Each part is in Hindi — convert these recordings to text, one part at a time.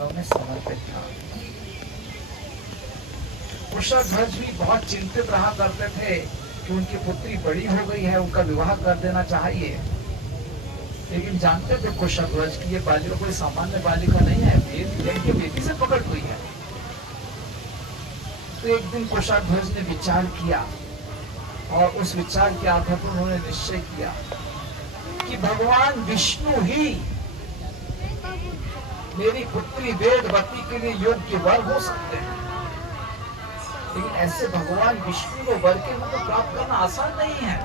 चरणों में समर्पित था। कुशध्वज भी बहुत चिंतित रहा करते थे कि उनकी पुत्री बड़ी हो गई है, उनका विवाह कर देना चाहिए। लेकिन जानते थे कुशध्वज की ये बालिका कोई सामान्य बालिका नहीं है, यज्ञ वेदी से प्रकट हुई है। तो एक दिन कुशध्वज ने विचार किया और उस विचार के आधार पर उन्होंने निश्चय किया कि भगवान विष्णु ही मेरी पुत्री वेदवती के लिए योग्य वर हो सकते हैं। लेकिन ऐसे भगवान विष्णु को वर के मतलब प्राप्त करना आसान नहीं है।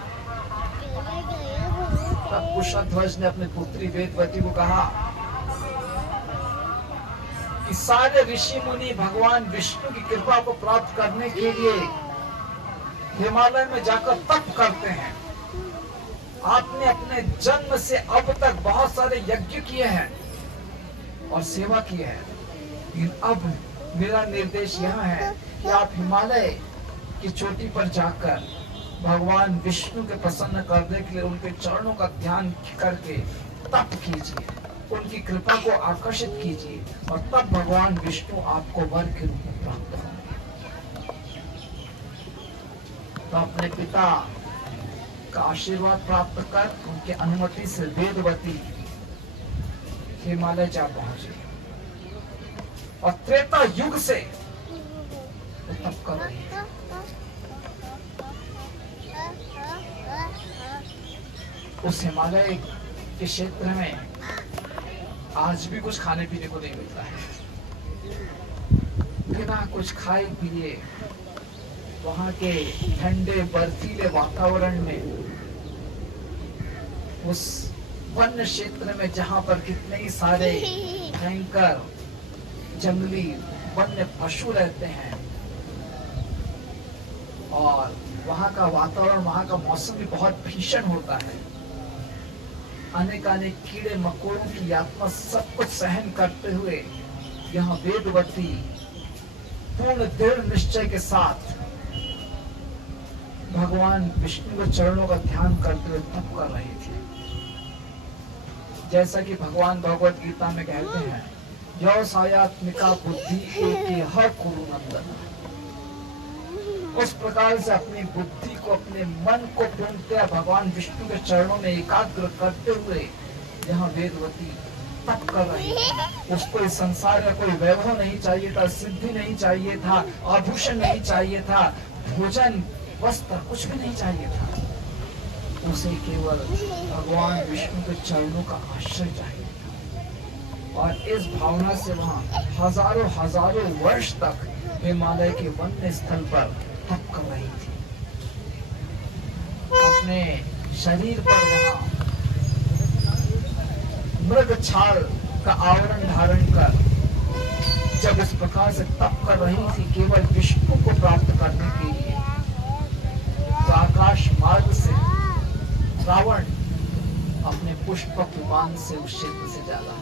तब कुशध्वज ने अपनी पुत्री वेदवती को कहा कि सारे ऋषि मुनि भगवान विष्णु की कृपा को प्राप्त करने के लिए हिमालय में जाकर तप करते हैं। आपने अपने जन्म से अब तक बहुत सारे यज्ञ किए हैं और सेवा की है, लेकिन अब मेरा निर्देश यह है कि आप हिमालय की चोटी पर जाकर भगवान विष्णु के प्रसन्न करने के लिए उनके चरणों का ध्यान करके तप कीजिए, उनकी कृपा को आकर्षित कीजिए और तब भगवान विष्णु आपको वर के रूप में प्राप्त होंगे। तो अपने पिता का आशीर्वाद प्राप्त कर उनके अनुमति से वेदवती हिमालय जा पहुंचे और त्रेता युग से वो तप कर रही है। उस हिमालय के क्षेत्र में आज भी कुछ खाने पीने को नहीं मिलता है। बिना कुछ खाए पिए वहां के ठंडे बर्फीले वातावरण में उस वन्य क्षेत्र में जहां पर कितने ही सारे भयंकर जंगली वन्य पशु रहते हैं और वहां का वातावरण, वहां का मौसम भी बहुत भीषण होता है। अनेक कीड़े मकोड़ों की यातना सब कुछ सहन करते हुए यहाँ वेदवती पूर्ण दृढ़ निश्चय के साथ भगवान विष्णु के चरणों का ध्यान करते हुए तप कर रही थी। जैसा कि भगवान भगवत गीता में कहते हैं, व्यवसायत्मिका बुद्धि एकेह कुरु नंदन। उस प्रकार से अपनी बुद्धि को, अपने मन को पूर्णतया भगवान विष्णु के चरणों में एकाग्र करते हुए यहाँ वेदवती तप कर रही है। उसको इस संसार का कोई वैभव नहीं चाहिए था, सिद्धि नहीं चाहिए था, आभूषण नहीं चाहिए था, भोजन वस्त्र कुछ भी नहीं चाहिए था। उसे केवल भगवान विष्णु के चरणों का आश्रय चाहिए था। और इस भावना से वहां हजारों हजारों वर्ष तक हिमालय के वन्य स्थल पर तप कर रही थी। अपने शरीर पर वहां मृग छाल का आवरण धारण कर जब इस प्रकार से तप कर रही थी केवल विष्णु को प्राप्त करने के लिए, तो आकाश मार्ग से रावण अपने पुष्पक विमान से उस क्षेत्र से जा रहा।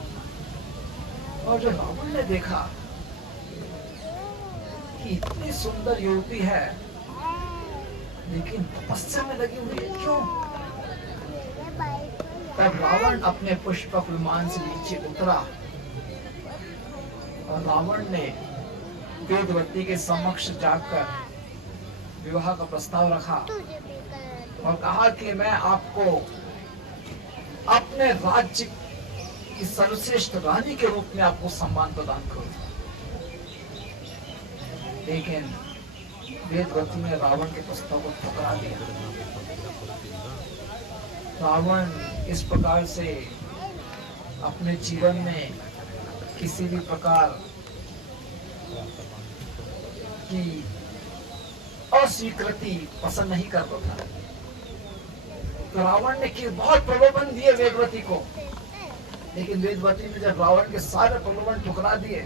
और जो रावण ने देखा कि इतनी सुंदर युवती है लेकिन तपस्या में लगी हुई है, क्यों? तब रावण अपने पुष्पक विमान से नीचे उतरा और रावण ने वेदवती के समक्ष जाकर विवाह का प्रस्ताव रखा और कहा कि मैं आपको अपने राज्य की सर्वश्रेष्ठ रानी के रूप में आपको सम्मान प्रदान करूं। लेकिन वेदवती ने रावण के प्रस्ताव को ठुकरा दिया। रावण इस प्रकार से अपने जीवन में किसी भी प्रकार की अस्वीकृति पसंद नहीं करता था। तो रावण ने बहुत प्रलोभन दिए वेदवती को, लेकिन वेदवती ने जब रावण के सारे प्रलोभन ठुकरा दिए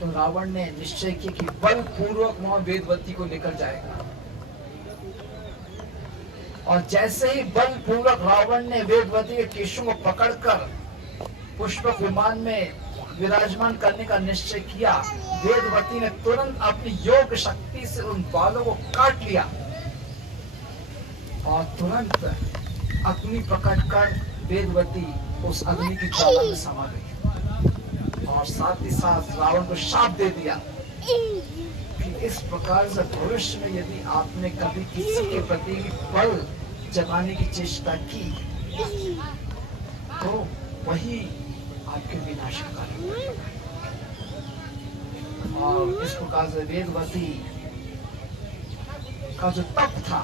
तो रावण ने निश्चय किया कि बलपूर्वक वहां वेदवती को लेकर जाएगा। और जैसे ही बलपूर्वक रावण ने वेदवती के केशों को पकड़कर पुष्पक विमान में विराजमान करने का निश्चय किया, वेदवती ने तुरंत अपनी योग शक्ति से उन बालों को काट लिया और तुरंत अग्नि प्रकट कर वेदवती उस अग्नि की ज्वाला में समा गई और साथ ही साथ रावण को शाप दे दिया कि इस प्रकार से भविष्य में यदि आपने कभी किसी के प्रति बल जमाने की चेष्टा की तो वही आपके विनाश का कारण बनेगा। और इस प्रकार से वेदवती का जो तप था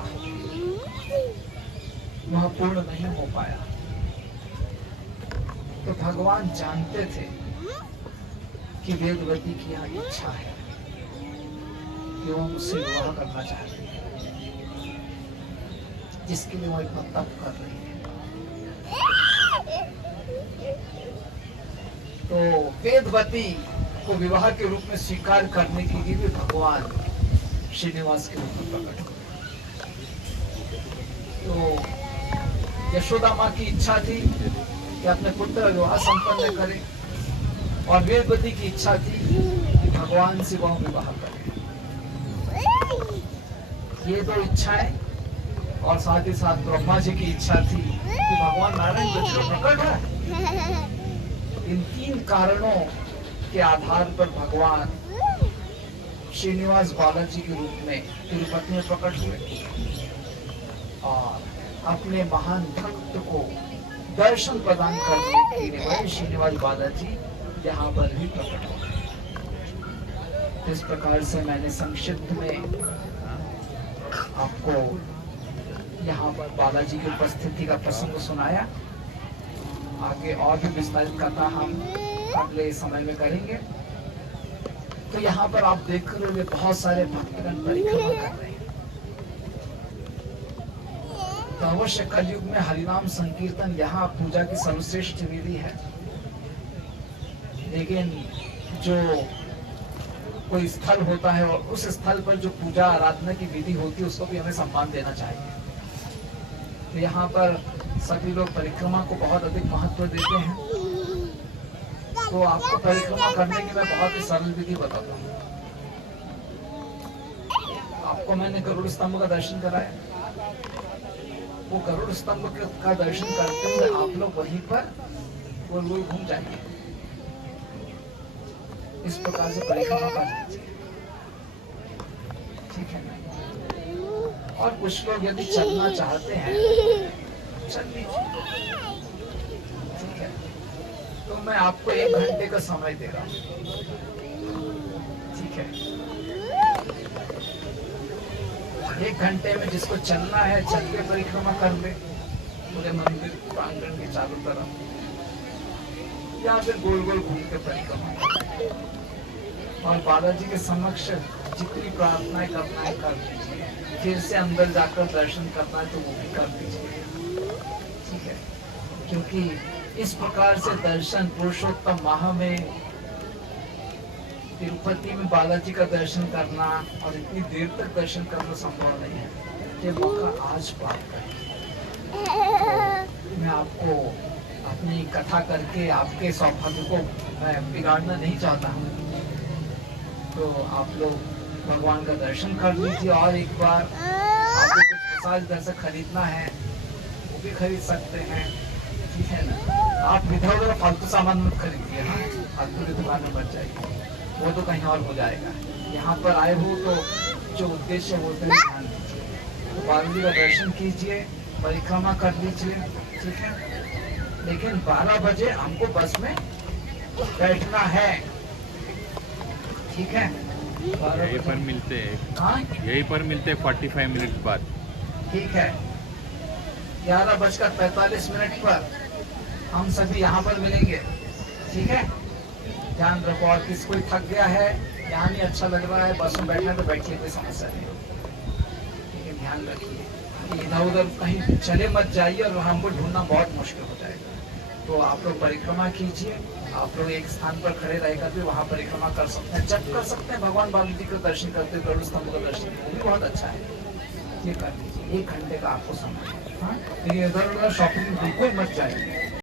वह पूर्ण नहीं हो पाया। तो भगवान जानते थे कि वेदवती की यह इच्छा है कि वो मुझसे विवाह करना चाहती है, जिसके लिए वो इतना तप कर रही है। तो वेदवती को विवाह के रूप में स्वीकार करने के लिए भी भगवान श्रीनिवास के रूप में प्रकट हुए। तो यशोदा माँ की इच्छा थी कि अपने पुत्र का विवाह संपन्न करे और वेदवती की इच्छा थी कि भगवान से वह विवाह करे। ये दो इच्छाएं और साथ ही साथ ब्रह्मा जी की इच्छा थी कि भगवान नारायण बच्चों प्रकट है। इन तीन कारणों के आधार पर भगवान श्रीनिवास बालाजी के रूप में तिरुपति में प्रकट हुए और अपने महान भक्त को दर्शन प्रदान करने के लिए श्रीनिवास बालाजी यहाँ पर भी प्रकट हो गए। इस प्रकार से मैंने संक्षिप्त में आपको यहाँ पर बालाजी की उपस्थिति का प्रसंग सुनाया। आगे और भी विस्तारित कथा हम अगले समय में करेंगे। तो यहाँ पर आप देख रहे होंगे बहुत सारे भक्तगण परिक्रमा कर रहे हैं। तो अवश्य कलयुग में हरिनाम संकीर्तन यहाँ पूजा की सर्वश्रेष्ठ विधि है, लेकिन जो कोई स्थल होता है और उस स्थल पर जो पूजा आराधना की विधि होती है उसको भी हमें सम्मान देना चाहिए। तो यहाँ पर सभी लोग परिक्रमा को बहुत अधिक महत्व देते हैं। तो आपको परिक्रमा करने की मैं बहुत ही सरल विधि बताता हूँ। आपको मैंने गरुड़ स्तंभ का दर्शन कराया। वो गरुड़ स्तंभ का दर्शन करते हुए आप लोग वहीं पर गोल गोल घूम जाएंगे। इस प्रकार से परिक्रमा कर लीजिए, ठीक है ना। और कुछ लोग यदि चलना चाहते हैं चल लीजिए, ठीक है। तो मैं आपको 1 घंटे का समय दे रहा हूँ, ठीक है। 1 घंटे में जिसको चलना है चल के परिक्रमा कर ले पूरे मंदिर प्रांगण के चारों तरफ, या फिर गोल गोल घूम के परिक्रमा और बालाजी के समक्ष जितनी प्रार्थनाएं करना है कर लीजिए। फिर से अंदर जाकर दर्शन करना है तो वो भी कर लीजिए, ठीक है। क्योंकि इस प्रकार से दर्शन पुरुषोत्तम माह में तिरुपति में बालाजी का दर्शन करना और इतनी देर तक दर्शन करना संभव नहीं है। ये मौका आज प्राप्त है। तो मैं आपको अपनी कथा करके आपके सौभाग्य को मैं बिगाड़ना नहीं चाहता हूँ। तो आप लोग भगवान का दर्शन कर लीजिए और एक बार आपको कुछ प्रसाद इधर से खरीदना है वो भी खरीद सकते हैं, ठीक है ना। आप इधर उधर फालतू सामान मत खरीदिए, हाँ, फालतू की दुकान में मत जाइए, वो तो कहीं और हो जाएगा। यहाँ पर आए हो तो जो उद्देश्य वो तो ध्यान दीजिए। तो बालाजी का दर्शन कीजिए, परिक्रमा कर लीजिए, ठीक है। लेकिन 12 बजे हमको बस में बैठना है, ठीक है। यहीं पर मिलते हैं, हाँ, यहीं पर मिलते हैं 45 मिनट बाद, ठीक है। 11:45 पर हम सभी यहाँ पर मिलेंगे, ठीक है। ध्यान रखो। और किसी कोई थक गया है, यहाँ नहीं अच्छा लग रहा है, बस में बैठना है तो बैठिए, कोई समस्या नहीं, ठीक है। ध्यान रखिए इधर उधर कहीं चले मत जाइए और हमको ढूंढना बहुत मुश्किल हो जाएगा। तो आप लोग परिक्रमा कीजिए, आप लोग एक स्थान पर खड़े रहकर भी वहाँ परिक्रमा कर सकते हैं, जब कर सकते हैं भगवान बालाजी का दर्शन करते हुए गरुड़ स्तंभ का दर्शन, वो भी बहुत अच्छा है। ये कर लीजिए, 1 घंटे का आपको समय है, हाँ। इधर उधर शॉपिंग बिल्कुल मत जाइए।